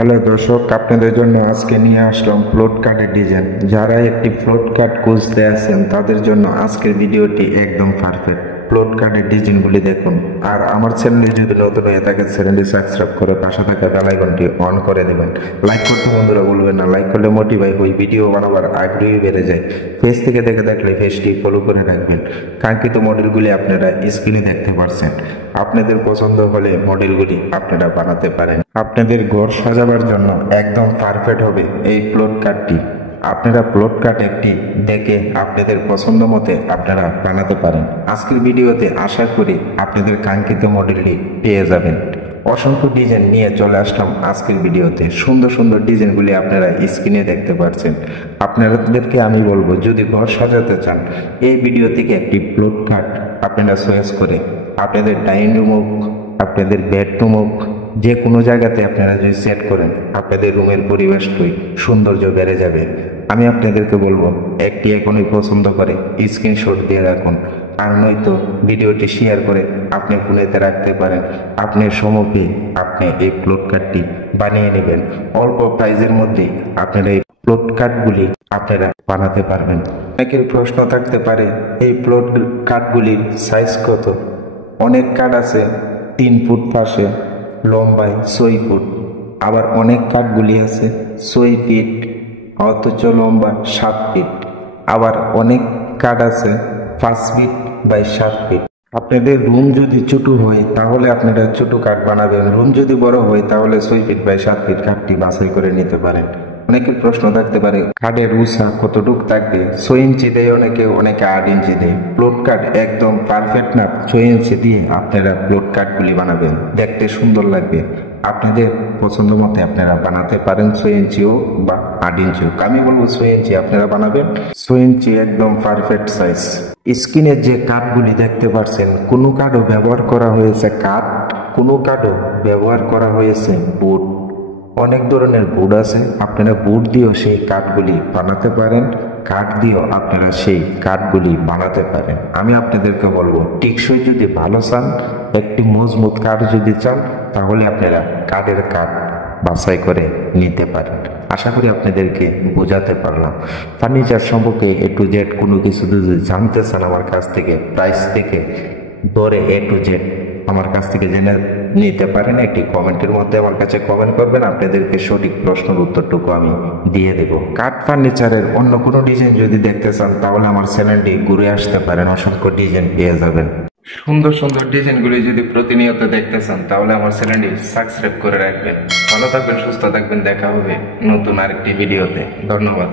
Hello দর্শক, আপনাদের জন্য আজকে নিয়ে আসলাম ফ্লোট কার্ডের ডিজাইন। যারা একটি ফ্লোট কার্ড খুঁজতে আছেন তাদের জন্য আজকের ভিডিওটি একদম পারফেক্ট। ফ্লোট কার্ডের ডিজাইনগুলি দেখুন। আর আমার চ্যানেলে যদি নতুন হয়ে থাকে চ্যানেলটি সাবস্ক্রাইব করে পাশে থাকা বেল আইকনটি অন করে দেবেন। লাইক করতে বন্ধুরা বলবেন না, লাইক করলে মোটিভাই হই, ভিডিও বানাবার আগ্রহী বেড়ে যায়। পেজ থেকে দেখলে পেজটি ফলো করে রাখবেন। কাঙ্ক্ষিত মডেলগুলি আপনারা স্ক্রিনে দেখতে পাচ্ছেন। আপনাদের পছন্দ হলে মডেলগুলি আপনারা বানাতে পারেন। আপনাদের ঘর সাজাবার জন্য একদম পারফেক্ট হবে এই ফ্লোট কার্ডটি। আপনারা ফ্লোট কার্ড একটি দেখে আপনাদের পছন্দ মতে আপনারা বানাতে পারেন। আজকের ভিডিওতে আশা করি আপনাদের কাঙ্ক্ষিত মডেলটি পেয়ে যাবেন। অসংখ্য ডিজাইন নিয়ে চলে আসলাম আজকের ভিডিওতে। সুন্দর সুন্দর ডিজাইনগুলি আপনারা স্ক্রিনে দেখতে পাচ্ছেন। আপনাদেরকে আমি বলবো, যদি ঘর সাজাতে চান এই ভিডিও থেকে একটি ফ্লোট কার্ড আপনারা চয়েস করে আপনাদের ডাইনিং রুম হোক, আপনাদের বেডরুম হোক, যে কোনো জায়গাতে আপনারা যদি সেট করেন আপনাদের রুমের পরিবেশটাই সৌন্দর্য বেড়ে যাবে। আমি আপনাদেরকে বলবো, একটি এখনই পছন্দ করে স্ক্রিনশট দিয়ে রাখুন, আর নয়তো ভিডিওটি শেয়ার করে আপনি ফোনেতে রাখতে পারেন। আপনার সম্মুখে আপনি এই ফ্লোট কার্ডটি বানিয়ে নেবেন। অল্প প্রাইজের মধ্যেই আপনারা এই ফ্লোট কার্ডগুলি আপনারা বানাতে পারবেন। অনেকের প্রশ্ন থাকতে পারে, এই ফ্লোট কার্ডগুলির সাইজ কত? অনেক কার্ড আছে 3 ফুট পাশে, লম্বায় 6 ফুট। আবার অনেক কাঠগুলি আছে 6 ফিট অথচ লম্বা 7 ফিট। আবার অনেক কাঠ আছে 5 ফিট বাই 7 ফিট। আপনাদের রুম যদি ছোট হয় তাহলে আপনারা ছোট কাঠ বানাবেন। রুম যদি বড় হয় তাহলে 6 ফিট বাই 7 ফিট কাঠটি বাছাই করে নিতে পারেন। অনেকের প্রশ্ন থাকতে পারে, কাঠের উঁচা কতটুক থাকবে? 6 ইঞ্চি দেয় অনেকে 8 ইঞ্চি দেয়। ফ্লোট কাঠ একদম পারফেক্ট না, 6 ইঞ্চি দিয়ে আপনারা ফ্লোট কাঠগুলি বানাবেন, দেখতে সুন্দর লাগবে। আপনাদের পছন্দ মতে আপনারা বানাতে পারেন, 6 ইঞ্চি হোক বা 8 ইঞ্চি হোক। আমি বলবো 6 ইঞ্চি আপনারা বানাবেন। 6 ইঞ্চি একদম পারফেক্ট সাইজ। স্ক্রিনে যে কাঠগুলি দেখতে পাচ্ছেন, কোনো কাঠও ব্যবহার করা হয়েছে কাঠ, কোনো কাঠও ব্যবহার করা হয়েছে বোর্ড। অনেক ধরনের বোর্ড আছে, আপনারা বোর্ড দিয়েও সেই কাঠগুলি বানাতে পারেন, কাঠ দিয়েও আপনারা সেই কাঠগুলি বানাতে পারেন। আমি আপনাদেরকে বলবো, টেকসই যদি ভালো চান, একটি মজবুত কাঠ যদি চান, তাহলে আপনারা কাঠের কাঠ বাছাই করে নিতে পারেন। আশা করি আপনাদেরকে বোঝাতে পারলাম। ফার্নিচার সম্পর্কে A to Z কোনো কিছু যদি জানতে চান আমার কাছ থেকে, প্রাইস থেকে ধরে A to Z আমার কাছ থেকে জেনে নিতে পারেন। একটি কমেন্টের মধ্যে আমার কাছে কমেন্ট করবেন, আপনাদেরকে সঠিক প্রশ্নের উত্তরটুকু আমি দিয়ে দেব। কাঠ ফার্নিচারের অন্য কোনো ডিজাইন যদি দেখতে চান তাহলে আমার চ্যানেলটি ঘুরে আসতে পারেন, অসংখ্য ডিজাইন পেয়ে যাবেন। সুন্দর সুন্দর ডিজাইনগুলি যদি প্রতিনিয়ত দেখতে চান তাহলে আমার চ্যানেলটি সাবস্ক্রাইব করে রাখবেন। ভালো থাকবেন, সুস্থ থাকবেন, দেখা হবে নতুন আরেকটি ভিডিওতে। ধন্যবাদ।